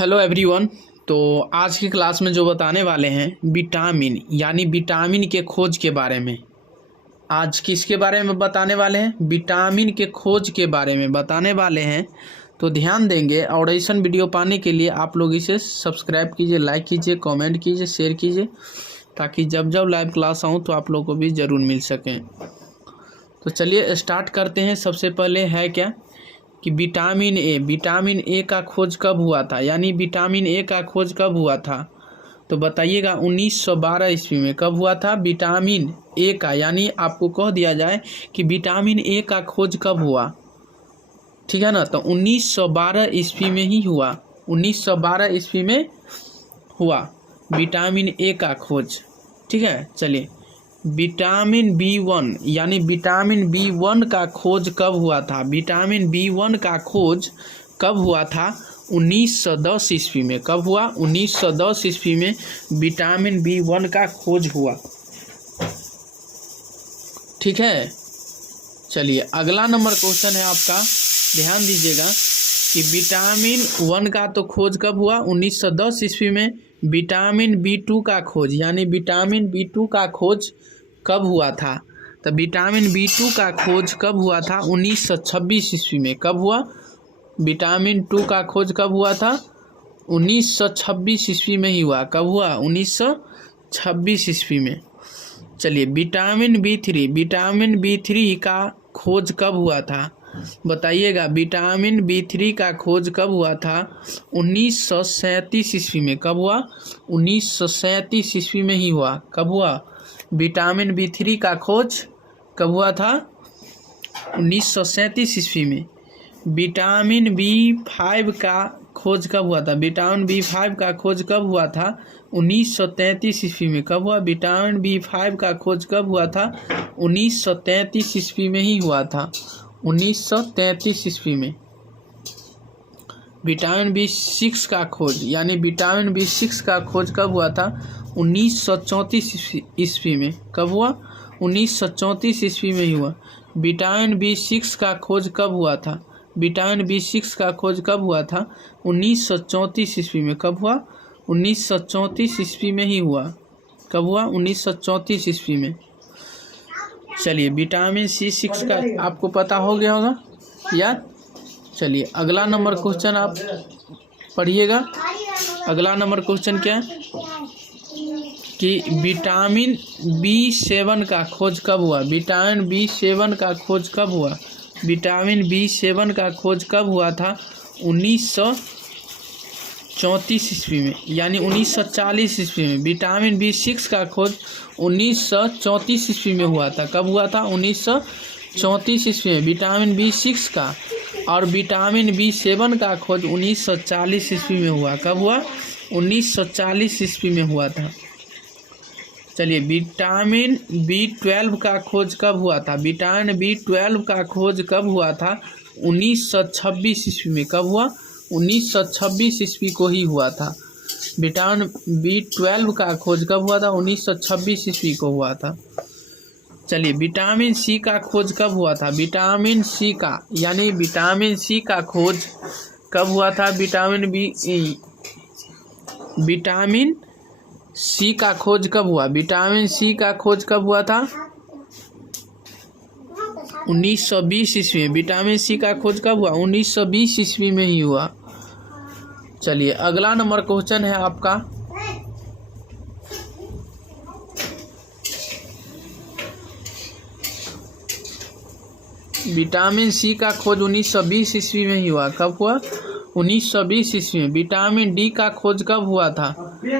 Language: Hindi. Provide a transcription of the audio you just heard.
Hello everyone. तो आज की क्लास में जो बताने वाले हैं विटामिन यानी विटामिन के खोज के बारे में। आज किसके बारे में बताने वाले हैं? विटामिन के खोज के बारे में बताने वाले हैं। तो ध्यान देंगे और ऐसा वीडियो पाने के लिए आप लोग इसे सब्सक्राइब कीजिए, लाइक कीजिए, कमेंट कीजिए, शेयर कीजिए, ताकि जब जब लाइव क्लास आऊँ तो आप लोग को भी ज़रूर मिल सकें। तो चलिए स्टार्ट करते हैं। सबसे पहले है क्या कि विटामिन ए का खोज कब हुआ था, यानी विटामिन ए का खोज कब हुआ था? तो बताइएगा 1912 ईस्वी में। कब हुआ था विटामिन ए का? यानी आपको कह दिया जाए कि विटामिन ए का खोज कब हुआ, ठीक है ना? तो 1912 ईस्वी में ही हुआ। 1912 ईस्वी में हुआ विटामिन ए का खोज, ठीक है। चलिए, विटामिन B1 यानी विटामिन B1 का खोज कब हुआ था? विटामिन B1 का खोज कब हुआ था? 1910 ईस्वी में। कब हुआ? 1910 ईस्वी में विटामिन B1 का खोज हुआ, ठीक है। चलिए, अगला नंबर क्वेश्चन है आपका, ध्यान दीजिएगा कि विटामिन 1 का तो खोज कब हुआ? 1910 ईस्वी में। विटामिन B2 का खोज यानी विटामिन B2 का खोज कब हुआ था? तो विटामिन B2 का खोज कब हुआ था? 1926 ईस्वी में। कब हुआ? विटामिन 2 का खोज कब हुआ था? 1926 ईस्वी में ही हुआ। कब हुआ? 1926 ईस्वी में। चलिए, विटामिन B3 का खोज कब हुआ था? बताइएगा, विटामिन B3 का खोज कब हुआ था? 1937 ईस्वी में। कब हुआ? 1937 ईस्वी में ही हुआ। कब हुआ? विटामिन B3 का खोज कब हुआ था? 1937 ईस्वी में। विटामिन B5 का खोज कब हुआ था? विटामिन B5 का खोज कब हुआ था? 1933 ईस्वी में। कब हुआ? विटामिन B5 का खोज कब हुआ था? 1933 ईस्वी में ही हुआ था। 1933 ईस्वी में। विटामिन B6 का खोज यानी विटामिन B6 का खोज कब हुआ था? 1934 ईस्वी में। कब हुआ? 1934 ईस्वी में ही हुआ। विटामिन B6 का खोज कब हुआ था? विटामिन B6 का खोज कब हुआ था? 1934 ईस्वी में। कब हुआ? 1934 ईस्वी में ही हुआ। कब हुआ? 1934 ईस्वी में। चलिए, विटामिन C6 का आपको पता हो गया होगा यार। चलिए, अगला नंबर क्वेश्चन आप पढ़िएगा। अगला नंबर क्वेश्चन क्या है कि विटामिन B7 का खोज कब हुआ? विटामिन B7 का खोज कब हुआ? विटामिन B7 का खोज कब हुआ था? 1934 ईस्वी में, यानी 1940 ईस्वी में। विटामिन B6 का खोज 1934 ईस्वी में हुआ था। कब हुआ था? 1934 ईस्वी में विटामिन B6 का। और विटामिन B7 का खोज 1940 ईस्वी में हुआ। कब हुआ? 1940 ईस्वी में हुआ था। चलिए, विटामिन B12 का खोज कब हुआ था? विटामिन B12 का खोज कब हुआ था? 1926 ईस्वी में। कब हुआ? 1926 ईस्वी को ही हुआ था। विटामिन B12 का खोज कब हुआ था? 1926 ईस्वी को हुआ था। चलिए, विटामिन C का खोज कब हुआ था? विटामिन C का यानी विटामिन C का खोज कब हुआ था? विटामिन C का खोज कब हुआ? विटामिन C का खोज कब हुआ था? 1920 ईस्वी में। विटामिन C का खोज कब हुआ? 1920 ईस्वी में ही हुआ। चलिए, अगला नंबर क्वेश्चन है आपका, विटामिन C का खोज 1920 ईस्वी में ही हुआ। कब हुआ? 1920 ईस्वी में। विटामिन D का खोज कब हुआ था?